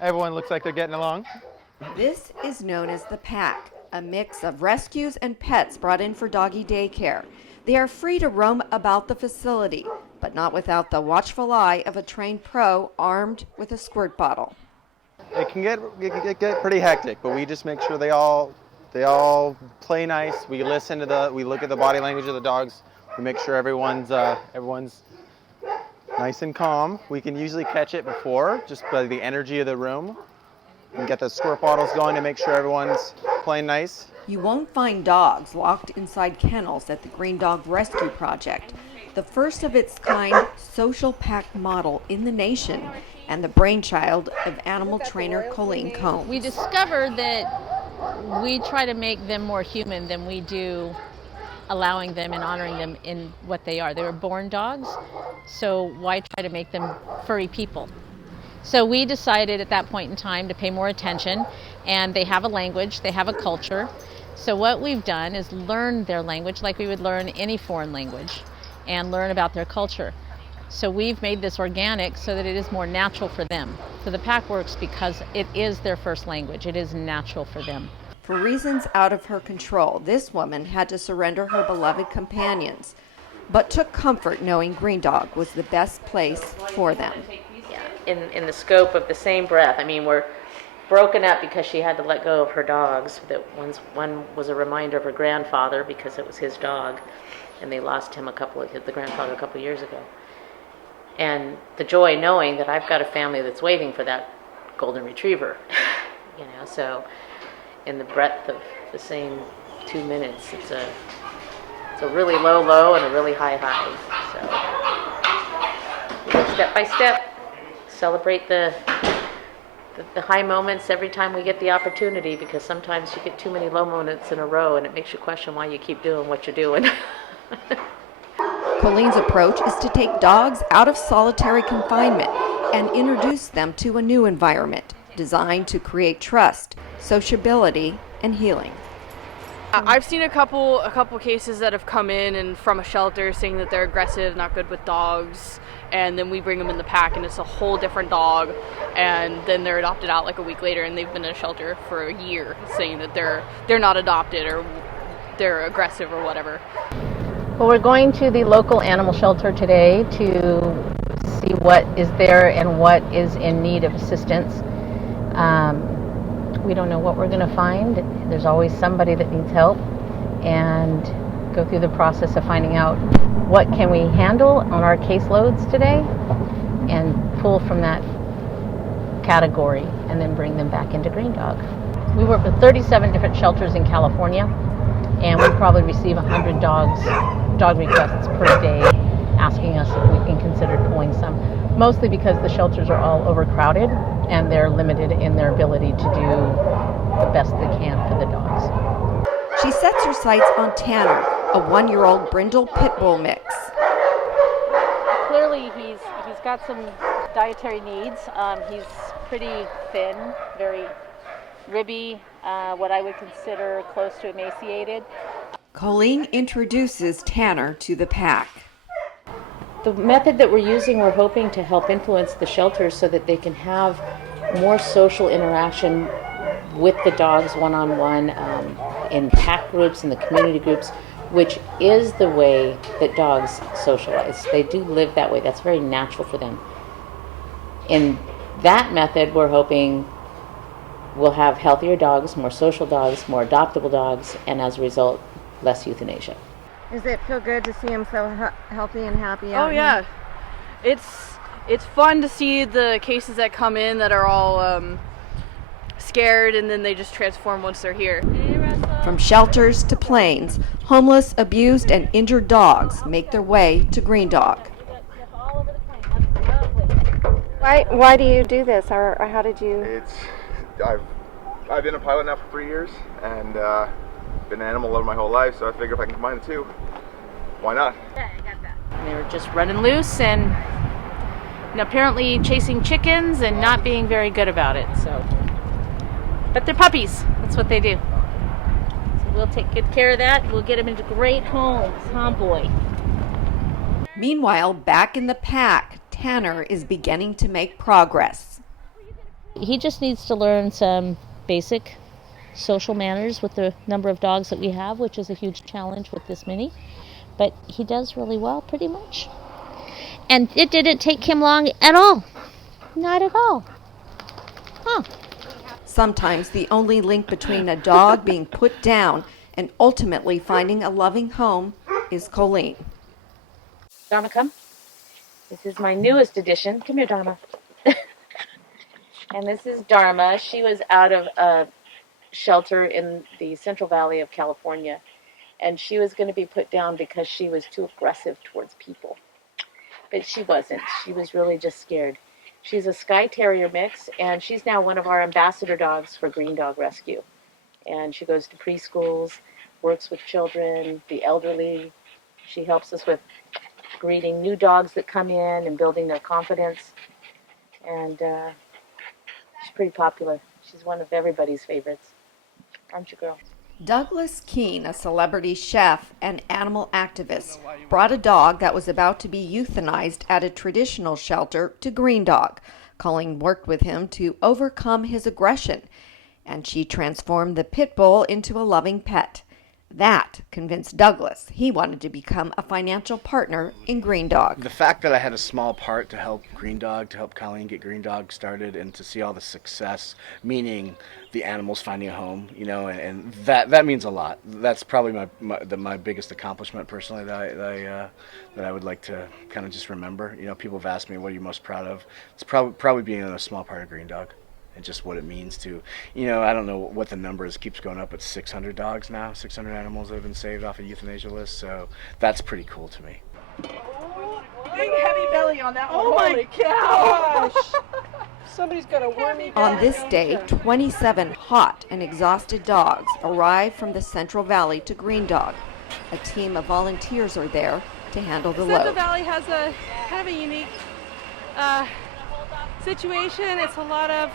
Everyone looks like they're getting along. This is known as the Pack, a mix of rescues and pets brought in for doggy daycare. They are free to roam about the facility, but not without the watchful eye of a trained pro armed with a squirt bottle. It can get pretty hectic, but we just make sure they all play nice. We we look at the body language of the dogs. We make sure everyone's nice and calm. We can usually catch it before, just by the energy of the room, and get the squirt bottles going to make sure everyone's playing nice. You won't find dogs locked inside kennels at the Green Dog Rescue Project, the first of its kind social pack model in the nation, and the brainchild of animal trainer Colleen Combs. We discovered that we try to make them more human than we do allowing them and honoring them in what they are. They were born dogs, so why try to make them furry people? So we decided at that point in time to pay more attention, and they have a language, they have a culture. So what we've done is learn their language like we would learn any foreign language and learn about their culture. So we've made this organic so that it is more natural for them. So the pack works because it is their first language. It is natural for them. For reasons out of her control, this woman had to surrender her beloved companions, but took comfort knowing Green Dog was the best place for them. Yeah, in the scope of the same breath. I mean, we're broken up because she had to let go of her dogs. That one was a reminder of her grandfather because it was his dog, and they lost him the grandfather a couple of years ago. And the joy knowing that I've got a family that's waiting for that golden retriever, so in the breadth of the same 2 minutes, it's a really low and a really high. So step by step, celebrate the high moments every time we get the opportunity, because sometimes you get too many low moments in a row and it makes you question why you keep doing what you're doing. Colleen's approach is to take dogs out of solitary confinement and introduce them to a new environment designed to create trust, sociability, and healing. I've seen a couple cases that have come in and from a shelter saying that they're aggressive, not good with dogs, and then we bring them in the pack and it's a whole different dog, and then they're adopted out like a week later and they've been in a shelter for a year saying that they're not adopted or they're aggressive or whatever. Well, we're going to the local animal shelter today to see what is there and what is in need of assistance. We don't know what we're going to find. There's always somebody that needs help, and go through the process of finding out what can we handle on our caseloads today and pull from that category and then bring them back into Green Dog. We work with 37 different shelters in California, and we probably receive 100 dog requests per day asking us if we can consider pulling some, mostly because the shelters are all overcrowded and they're limited in their ability to do the best they can for the dogs. She sets her sights on Tanner, a 1-year-old brindle pit bull mix. Clearly he's got some dietary needs. He's pretty thin, very ribby, what I would consider close to emaciated. Colleen introduces Tanner to the pack. The method that we're using, we're hoping to help influence the shelters so that they can have more social interaction with the dogs one-on-one, in pack groups, in the community groups, which is the way that dogs socialize. They do live that way. That's very natural for them. In that method, we're hoping we'll have healthier dogs, more social dogs, more adoptable dogs, and as a result, less euthanasia. Does it feel good to see him so healthy and happy out Oh yeah, it's fun to see the cases that come in that are all scared and then they just transform once they're here. From shelters to planes, homeless, abused, and injured dogs make their way to Green Dog. Why do you do this, or how did you? I've been a pilot now for 3 years, and been an animal lover my whole life, so I figure if I can combine the two, why not? They were just running loose and apparently chasing chickens and not being very good about it. But they're puppies. That's what they do. So we'll take good care of that. We'll get them into great homes, huh, boy? Meanwhile, back in the pack, Tanner is beginning to make progress. He just needs to learn some basic social manners with the number of dogs that we have, which is a huge challenge with this many. But he does really well, pretty much. And it didn't take him long at all. Not at all. Huh. Sometimes the only link between a dog being put down and ultimately finding a loving home is Colleen. Dharma, come. This is my newest addition. Come here, Dharma. And this is Dharma. She was out of a shelter in the Central Valley of California, and she was going to be put down because she was too aggressive towards people. But she wasn't. She was really just scared. She's a Skye Terrier mix, and she's now one of our ambassador dogs for Green Dog Rescue. And she goes to preschools, works with children, the elderly. She helps us with greeting new dogs that come in and building their confidence. And she's pretty popular. She's one of everybody's favorites. Aren't you, girl? Douglas Keene, a celebrity chef and animal activist, brought a dog that was about to be euthanized at a traditional shelter to Green Dog. Colleen worked with him to overcome his aggression, and she transformed the pit bull into a loving pet. That convinced Douglas he wanted to become a financial partner in Green Dog. The fact that I had a small part to help Green Dog, to help Colleen get Green Dog started, and to see all the success, meaning the animals finding a home, and that means a lot. That's probably my biggest accomplishment personally that I would like to kind of just remember. People have asked me, what are you most proud of? It's probably being a small part of Green Dog. And just what it means to, I don't know what the number is, keeps going up, but 600 dogs now, 600 animals that have been saved off a euthanasia list, so that's pretty cool to me. Big heavy belly on that one. Oh my gosh! Somebody's got a wormy belly. On this day, 27 hot and exhausted dogs arrived from the Central Valley to Green Dog. A team of volunteers are there to handle the Central load. Valley has a kind of a unique situation. It's a lot of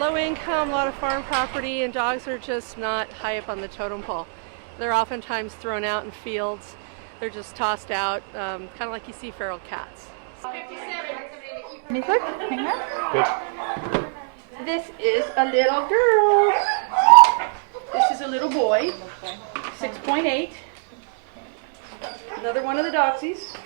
low income, a lot of farm property, and dogs are just not high up on the totem pole. They're oftentimes thrown out in fields. They're just tossed out, kind of like you see feral cats. Anything? Hang on. Good. This is a little girl. This is a little boy. 6.8. Another one of the Doxies.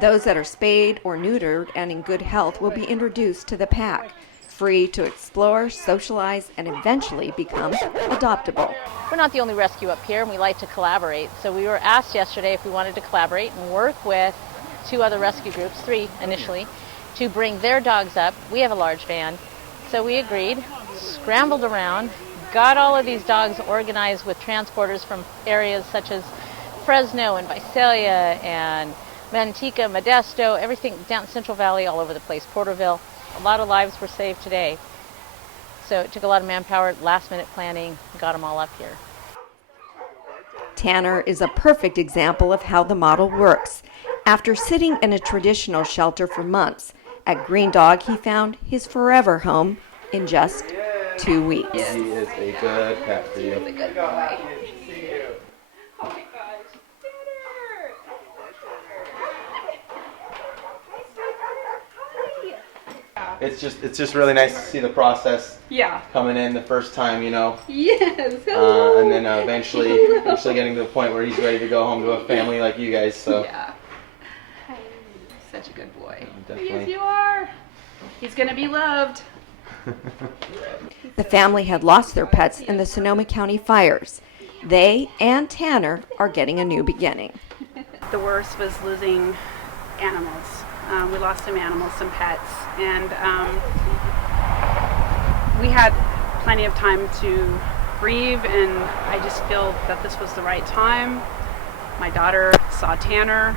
Those that are spayed or neutered and in good health will be introduced to the pack, free to explore, socialize, and eventually become adoptable. We're not the only rescue up here, and we like to collaborate. So we were asked yesterday if we wanted to collaborate and work with 2 other rescue groups, 3 initially, to bring their dogs up. We have a large van, so we agreed, scrambled around, got all of these dogs organized with transporters from areas such as Fresno and Visalia and Manteca, Modesto, everything down Central Valley, all over the place, Porterville. A lot of lives were saved today. So it took a lot of manpower, last-minute planning, got them all up here. Tanner is a perfect example of how the model works. After sitting in a traditional shelter for months, at Green Dog he found his forever home in just 2 weeks. He is a good pet for you. He's a good boy. It's just really nice to see the process coming in the first time, Yes. and then eventually getting to the point where he's ready to go home to a family like you guys. So Yeah. Such a good boy. Definitely. Yes, you are. He's gonna be loved. The family had lost their pets in the Sonoma County fires. They and Tanner are getting a new beginning. The worst was losing animals. We lost some animals, some pets, and we had plenty of time to grieve, and I just feel that this was the right time. My daughter saw Tanner,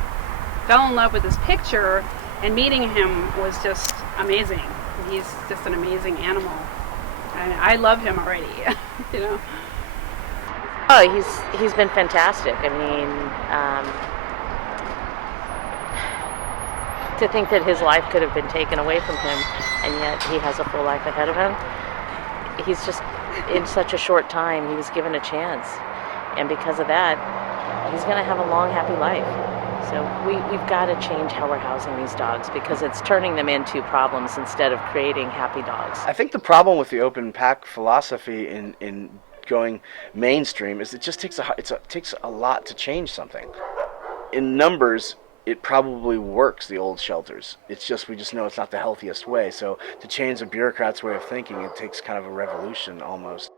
fell in love with his picture, and meeting him was just amazing. He's just an amazing animal, and I love him already. Oh, he's been fantastic. I mean, to think that his life could have been taken away from him, and yet he has a full life ahead of him. He's just, in such a short time, he was given a chance. And because of that, he's going to have a long, happy life. So we've got to change how we're housing these dogs because it's turning them into problems instead of creating happy dogs. I think the problem with the open pack philosophy in going mainstream is it just takes a lot to change something. In numbers, it probably works, the old shelters. It's just we just know it's not the healthiest way. So to change the bureaucrats' way of thinking, it takes kind of a revolution almost.